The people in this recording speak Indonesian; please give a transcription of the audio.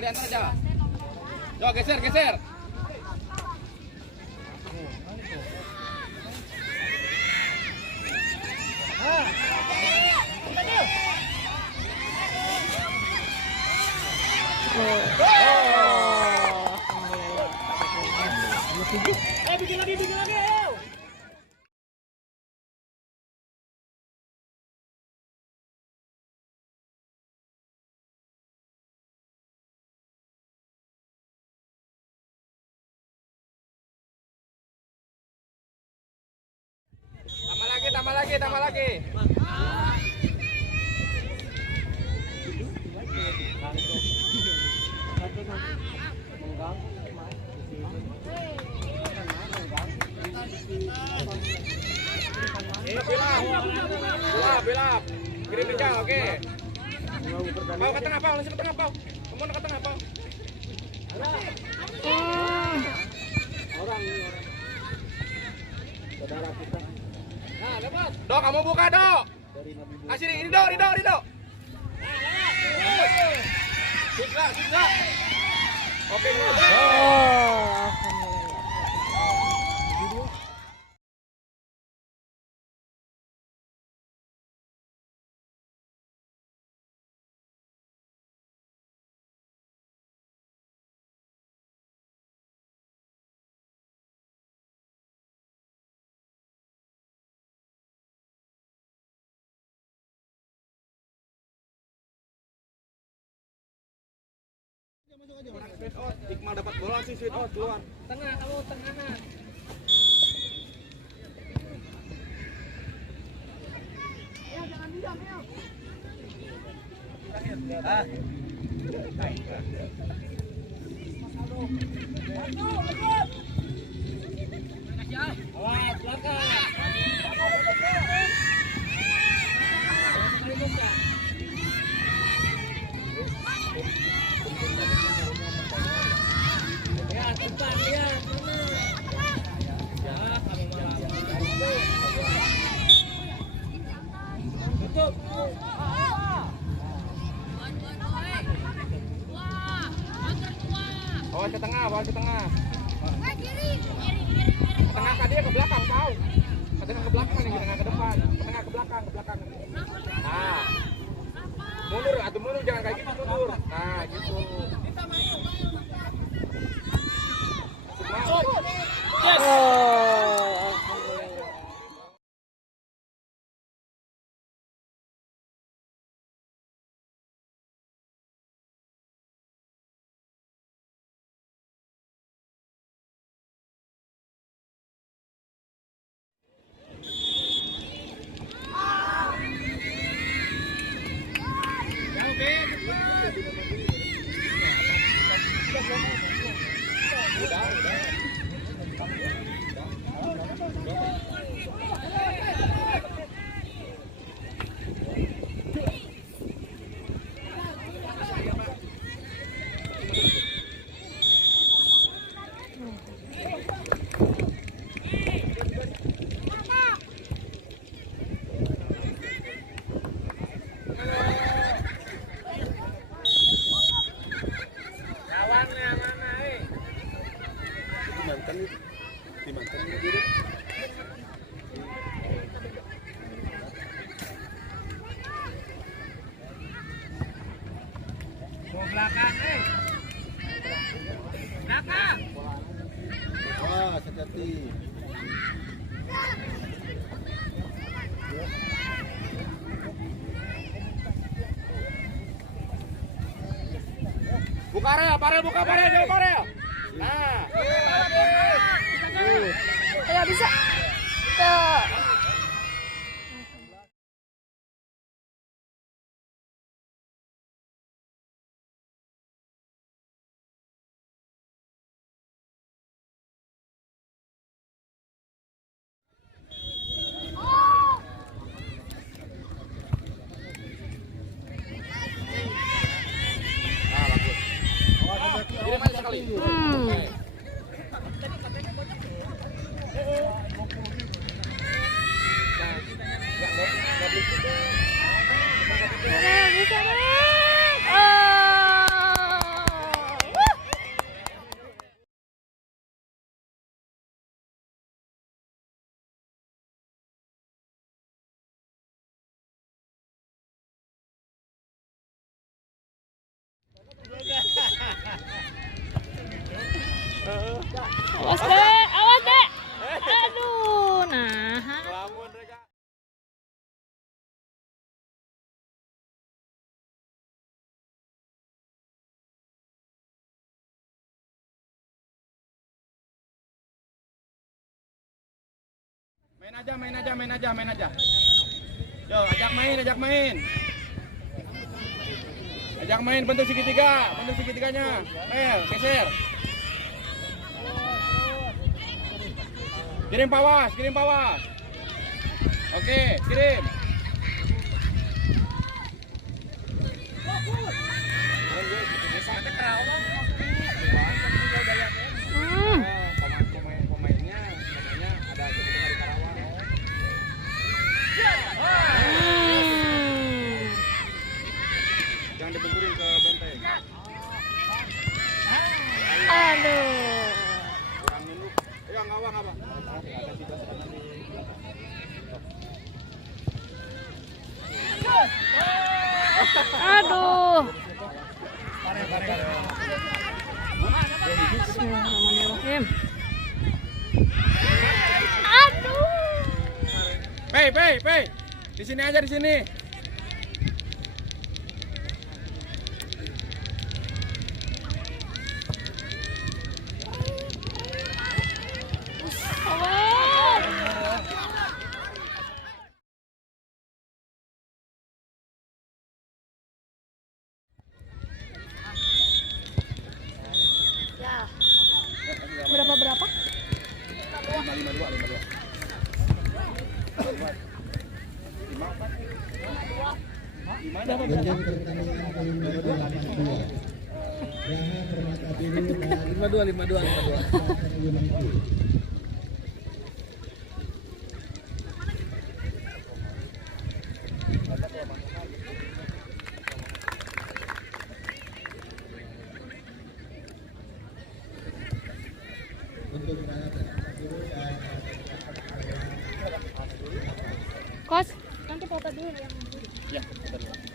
Diantar aja. Coba geser. Bikin lagi. Tambah lagi. Bilap. Kirim kencang, oke. Pau ke tengah, Pau. Langsung ke tengah, Pau. Kamu ke tengah, Pau. Orang. Saudara kita. Nah, dapat. Dok, kamu buka, Dok. Kasih ini, Rido. Sudah. Oke, Iqmal dapat bola sih, sweet out keluar. Tengah. Ya, jangan diam, ya. Awas, belakang. Bawa ke tengah. Ke tengah tadi ke belakang, Pau. Ke tengah ke belakang nih, ke depan. Ke tengah ke belakang. Nah. Mundur, jangan kayak gitu, mundur. Nah, gitu. Yes. Belakang, belakang. Wah, hati-hati. Buka rel, buka rel. Nah. Ayo bisa. Satu. Nah, bagus. Kirim aja sekali. Oke. Nah, nggak beli juga. Bisa deh. Oh. Wuh. Awas deh, awas deh. Aduh, nah. Lamun mereka. Main aja. Yo, ajak main. Ajak main bentuk segitiganya. Ayo, geser. Kirim pawas. Oke, kirim. Pemainnya ada di Karawang. Jangan dibenturin ke benteng. Aduh. Kurangin lu. Ayo ngawang apa? Aduh. Bismillahirrahmanirrahim. Aduh. Pei. Di sini aja di sini. Ya. Berapa? 52. Jenjang pertandingan ke-52 82. Geraha Permata Biru dan 52. Untuk Geraha Permata Biru dan Kos, nanti foto dulu yang Ya, bentar.